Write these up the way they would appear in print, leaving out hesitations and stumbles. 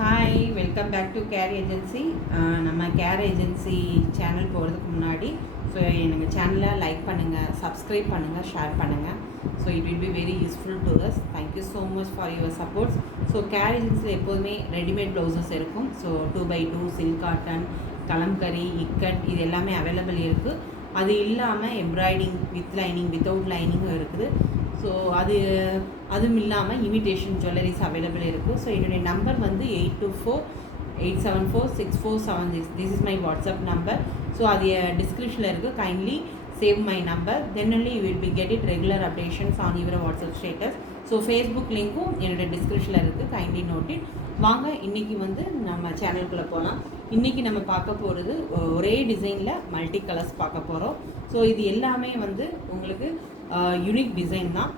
Hi, welcome back to care agency. நம்ம care agency channel போகிறதுக்கு முன்னாடி ஸோ எங்கள் சேனலை லைக் பண்ணுங்கள், சப்ஸ்கிரைப் பண்ணுங்கள், ஷேர் பண்ணுங்கள். So it will be very useful to us. Thank you so much for your supports. So care ஏஜென்சியில் எப்போதுமே ரெடிமேட் ப்ளவுசஸ் இருக்கும். So 2x2 silk cotton, kalamkari, ikat இது எல்லாமே அவைலபிள் இருக்குது. அது இல்லாமல் எம்ப்ராய்டிங் வித் லைனிங், வித்தவுட் லைனிங்கும் இருக்குது. ஸோ அதுவும் இல்லாமல் இமிட்டேஷன் ஜுவல்லரிஸ் அவைலபிள் இருக்குது. ஸோ என்னுடைய நம்பர் வந்து 8248746476. This is my WhatsApp number. So அது டிஸ்கிரிப்ஷனில் இருக்குது. Kindly save my number. Then only you will be get it regular updations on your WhatsApp status. So Facebook லிங்க்கும் என்னுடைய டிஸ்கிரிப்ஷனில் இருக்குது. Kindly note it. வாங்க இன்றைக்கி வந்து நம்ம சேனலுக்குள்ளே போகலாம். இன்றைக்கி நம்ம பார்க்க போகிறது ஒரே டிசைனில் மல்டி கலர்ஸ் பார்க்க போகிறோம். ஸோ இது எல்லாமே வந்து உங்களுக்கு யூனிக் டிசைன் தான்.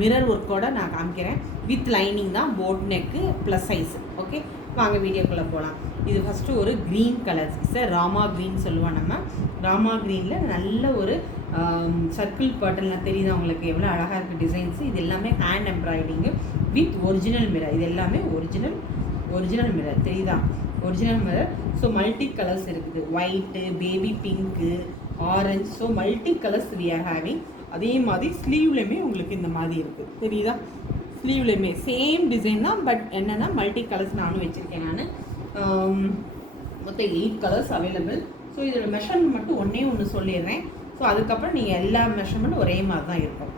மிரர் ஒர்க்கோடு நான் காமிக்கிறேன். வித் லைனிங் தான், boat neck plus size. Okay, வாங்க வீடியோக்குள்ளே போகலாம். இது ஃபஸ்ட்டு ஒரு green colours, sir Rama green சொல்லுவோம் நம்ம. ராமா க்ரீனில் நல்ல ஒரு சர்க்கிள் பேட்டர்னில் தெரியுது அவங்களுக்கு எவ்வளோ அழகாக இருக்குது டிசைன்ஸு. இது எல்லாமே hand embroidering with original mirror. இது எல்லாமே ஒரிஜினல் மிரர் தெரியுதா, original mirror. So multi colours இருக்குது, white, baby pink, orange. So multi colours we are having. அதே மாதிரி ஸ்லீவ்லேயுமே உங்களுக்கு இந்த மாதிரி இருக்குது தெரியுதா, ஸ்லீவ்லேயுமே சேம் டிசைன் தான். பட் என்னென்னா மல்டி கலர்ஸ் நானும் வச்சுருக்கேன். நான் மொத்தம் 8 கலர்ஸ் அவைலபிள். ஸோ இதோட மெஷர்மெண்ட் மட்டும் ஒன்று சொல்லிடுறேன். ஸோ அதுக்கப்புறம் நீங்கள் எல்லா மெஷர்மெண்ட்டும் ஒரே மாதிரி தான் இருக்கும்.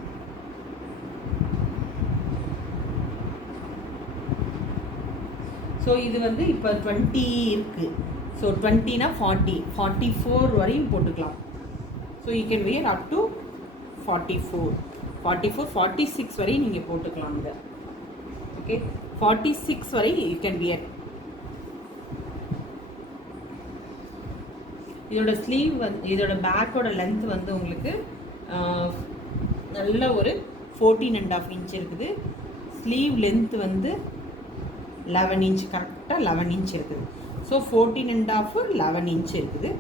ஸோ இது வந்து இப்போ 20 இருக்குது. ஸோ 20னா 40, 44 வரையும் போட்டுக்கலாம். So you can wear up to 44, 46 வரையும் நீங்கள் போட்டுக்கலாம். இதை ஓகே, 46 வரை யூ கேன் வியர். இதோட ஸ்லீவ் வந்து, இதோட பேக்கோட லென்த் வந்து உங்களுக்கு நல்ல ஒரு 14.5 இன்ச் இருக்குது. ஸ்லீவ் லென்த் வந்து 11 இன்ச், கரெக்டாக 11 இன்ச் இருக்குது. ஸோ 14.5, 11 இன்ச் இருக்குது.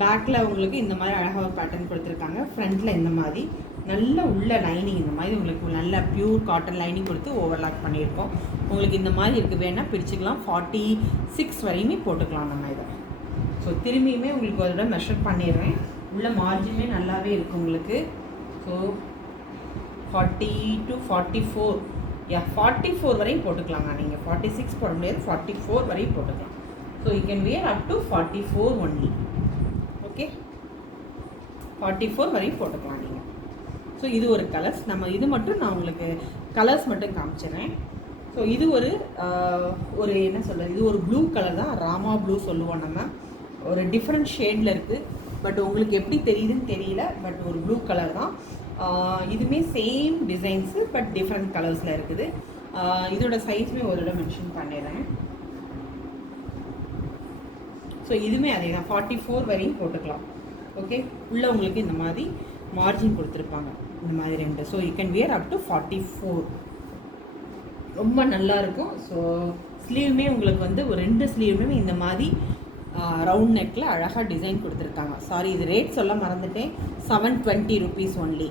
பேக்கில் உங்களுக்கு இந்த மாதிரி அழகாக ஒரு பேட்டர்ன் கொடுத்துருக்காங்க. ஃப்ரண்ட்டில் இந்த மாதிரி நல்ல உள்ள லைனிங், இந்த மாதிரி உங்களுக்கு நல்ல பியூர் காட்டன் லைனிங் கொடுத்து ஓவர்லாக் பண்ணியிருக்கோம். உங்களுக்கு இந்த மாதிரி இருக்குது, வேணால் பிரிச்சுக்கலாம். 46 வரையுமே போட்டுக்கலாம் நம்ம இதை. ஸோ திரும்பியுமே உங்களுக்கு ஒரு தடவை மெஷர் பண்ணிடுறேன். உள்ள மார்ஜினுமே நல்லாவே இருக்குது உங்களுக்கு. ஸோ 40 to 44, 44 வரையும் போட்டுக்கலாங்க. நீங்கள் 46 போட முடியாது, 44 வரையும் போட்டுக்கலாம். So you can wear up to 44 only. Okay, 44 வரையும் போட்டுக்கலாம் நீங்கள். ஸோ இது ஒரு கலர்ஸ். நம்ம இது மட்டும் நான் உங்களுக்கு கலர்ஸ் மட்டும் காமிச்சிடுறேன். ஸோ இது ஒரு என்ன சொல்கிறது, இது ஒரு ப்ளூ கலர் தான், ராமா ப்ளூ சொல்லுவோம் நம்ம. ஒரு டிஃப்ரெண்ட் ஷேடில் இருக்குது. பட் உங்களுக்கு எப்படி தெரியுதுன்னு தெரியல. பட் ஒரு ப்ளூ கலர் தான். இதுவுமே சேம் டிசைன்ஸு பட் டிஃப்ரெண்ட் கலர்ஸில் இருக்குது. இதோட சைஸுமே ஒரு இடம் மென்ஷன் பண்ணிடுறேன். ஸோ இதுவுமே அதே தான், 44 வரையும் போட்டுக்கலாம். ஓகே, உள்ளே உங்களுக்கு இந்த மாதிரி மார்ஜின் கொடுத்துருப்பாங்க, இந்த மாதிரி 2. So you can wear up to 44. ரொம்ப நல்லாயிருக்கும். ஸோ ஸ்லீவுமே உங்களுக்கு வந்து ஒரு 2 ஸ்லீவுமே இந்த மாதிரி ரவுண்ட் நெக்கில் அழகாக டிசைன் கொடுத்துருக்காங்க. சாரி, இது ரேட் சொல்ல மறந்துட்டேன். 720 rupees ஒன்லி,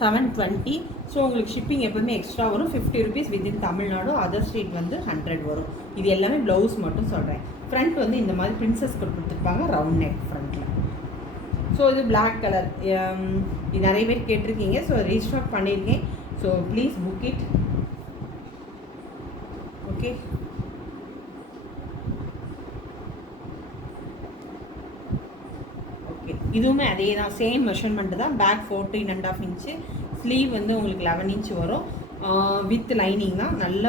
720. ஸோ உங்களுக்கு ஷிப்பிங் எப்போவுமே எக்ஸ்ட்ரா வரும். 50 rupees within Tamil Nadu, other state வந்து 100 வரும். இது எல்லாமே ப்ளவுஸ் மட்டும் சொல்கிறேன். ஃப்ரண்ட் வந்து இந்த மாதிரி பிரின்சஸ் கொடுத்துருப்பாங்க, ரவுண்ட் நெக் ஃப்ரண்ட்டில். ஸோ இது பிளாக் கலர். இது நிறைய பேர் கேட்டிருக்கீங்க. ஸோ ரீஸ்டாக் பண்ணியிருக்கேன். So please book it. Okay, இதுவுமே அதே தான், சேம் மெஷர்மெண்ட்டு தான். பேக் 14.5 இன்ச்சு, ஸ்லீவ் வந்து உங்களுக்கு 11 இன்ச் வரும். வித் லைனிங் தான். நல்ல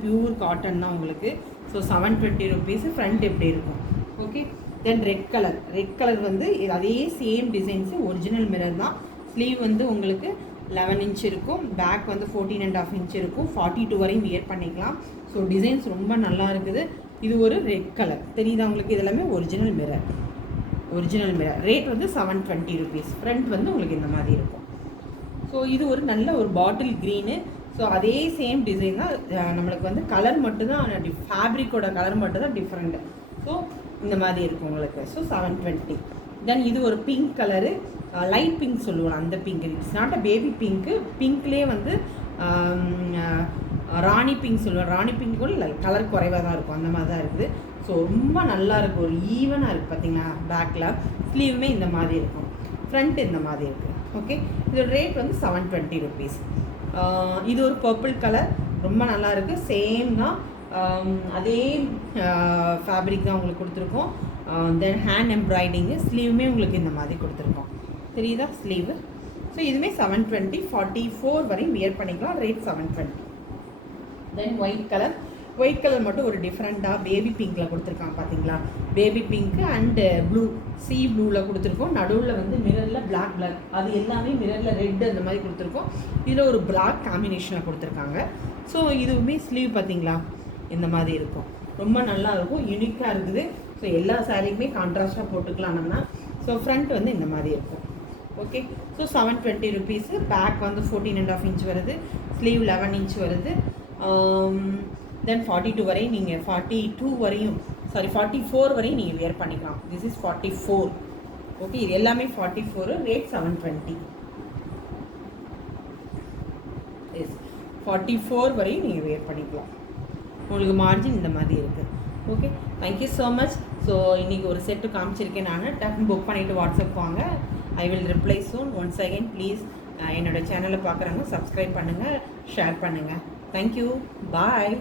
பியூர் காட்டன் தான் உங்களுக்கு. So 720 rupees. ஃப்ரண்ட் எப்படி இருக்கும். ஓகே, தென் ரெட் கலர் வந்து அதே சேம் டிசைன்ஸு, ஒரிஜினல் மிரர் தான். ஸ்லீவ் வந்து உங்களுக்கு 11 இன்ச் இருக்கும். பேக் வந்து 14.5 இன்ச் இருக்கும். 42 வரையும் வியர் பண்ணிக்கலாம். ஸோ டிசைன்ஸ் ரொம்ப நல்லா இருக்குது. இது ஒரு ரெட் கலர் தெரியுதா உங்களுக்கு. இதெல்லாமே ஒரிஜினல் மிரர். ரேட் வந்து 720 rupees. ஃப்ரண்ட் வந்து உங்களுக்கு இந்த மாதிரி இருக்கும். ஸோ இது ஒரு நல்ல ஒரு பாட்டில் க்ரீனு. ஸோ அதே சேம் டிசைன் தான். நம்மளுக்கு வந்து கலர் மட்டும்தான், ஃபேப்ரிக்கோட கலர் மட்டும்தான் டிஃப்ரெண்ட்டு. ஸோ இந்த மாதிரி இருக்கும் உங்களுக்கு. ஸோ 720. தென் இது ஒரு பிங்க் கலரு, லைட் பிங்க் சொல்லுவோம் அந்த pink. It's not a baby pink. பிங்க்லேயே வந்து ராணி பிங்க் சொல்லுவேன். ராணி பிங்க் கூட இல்லை, கலர் குறைவாக தான் இருக்கும், அந்த மாதிரி தான் இருக்குது. ஸோ ரொம்ப நல்லா இருக்கும், ஒரு ஈவனாக இருக்குது பார்த்தீங்களா. பேக்கில் ஸ்லீவுமே இந்த மாதிரி இருக்கும், ஃப்ரண்ட் இந்த மாதிரி இருக்குது. ஓகே, இதோட ரேட் வந்து 720 rupees. இது ஒரு பர்பிள் கலர், ரொம்ப நல்லா இருக்குது. சேம் தான், அதே ஃபேப்ரிக் தான் உங்களுக்கு கொடுத்துருக்கோம். தென் ஹேண்ட் எம்ப்ராய்டிங்கு, ஸ்லீவுமே உங்களுக்கு இந்த மாதிரி கொடுத்துருக்கோம். தெரியுதா ஸ்லீவு? ஸோ இதுவுமே 720, 44 வரையும் வியர் பண்ணிக்கலாம். ரேட் 720. தென் ஒயிட் கலர் மட்டும் ஒரு டிஃப்ரெண்ட்டாக பேபி பிங்க்கில் கொடுத்துருக்காங்க பார்த்தீங்களா. Baby pink and blue, C ப்ளூவில் கொடுத்துருக்கோம். நடுவில் வந்து மிரரில் பிளாக், அது எல்லாமே மிரரில் ரெட் அந்த மாதிரி கொடுத்துருக்கோம். இதில் ஒரு பிளாக் காம்பினேஷனில் கொடுத்துருக்காங்க. ஸோ இதுவுமே ஸ்லீவ் பார்த்தீங்களா இந்த மாதிரி இருக்கும், ரொம்ப நல்லா இருக்கும், யூனிக்காக இருக்குது. ஸோ எல்லா சாரீக்குமே கான்ட்ராஸ்ட்டாக போட்டுக்கலாம் நம்ம. ஸோ ஃப்ரண்ட் வந்து இந்த மாதிரி இருக்கும். Okay, so 720 rupees. பேக் வந்து 14.5 inch வருது, ஸ்லீவ் 11 inch வருது. தென் 42 வரையும் நீங்கள் 44 வரையும் நீங்கள் வியர் பண்ணிக்கலாம். This is 44. ஓகே, இது எல்லாமே 44. ரேட் 720. எஸ், 44 வரையும் நீங்கள் வியர் பண்ணிக்கலாம். உங்களுக்கு மார்ஜின் இந்த மாதிரி இருக்குது. Okay, thank you so much. So இன்றைக்கி ஒரு செட்டு காமிச்சிருக்கேன் நான். டக்குன்னு புக் பண்ணிவிட்டு வாட்ஸ்அப் வாங்க. I will reply soon. Once again please என்னோடய சேனலை பார்க்குறவங்க சப்ஸ்கிரைப் பண்ணுங்கள், ஷேர் பண்ணுங்கள். தேங்க்யூ, பாய்.